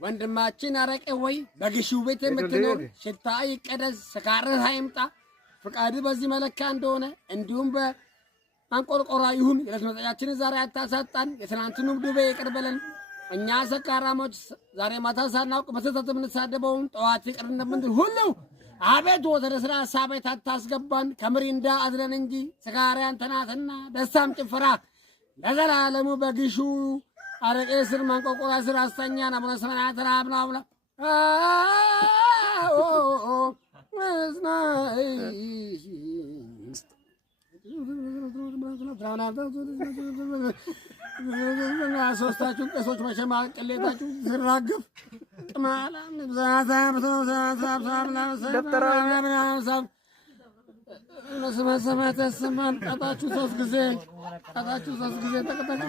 ወንድማችን አረቄ ወይ በግሽው ቤት የምትኖር ሽታ ይቀደስ ስካርህ አይምጣ ፍቃድ በዚህ መለካ እንደሆነ እንዲሁም በአንቆርቆራ ይሁን የዕለት መጠያችንን ዛሬ አታሳጣን የትናንትኑም ዱቤ ይቅር በለን እኛ ሰካራሞች ዛሬ ማታ ሳናውቅ በስህተት የምንሳደበውን ጠዋት ይቅር እንደምንል ሁሉ አቤቱ ወደ ስራ ሐሳቤት አታስገባን ከምሪንዳ አዝለን እንጂ ስካሪያን ተናትና ደስታም ጭፈራ ለዘላለሙ በግሹ አረቄ ስር ማንቆቆራ ስር አስተኛን አቡነ ሰማያት ተራብና አብላ ሶስታችሁ ቀሶች መቼም ቅሌታችሁ ዝራግፍ ጥማላ ሰማት ተሰማን ቀጣችሁ ሶስት ጊዜ ተቀጠቀ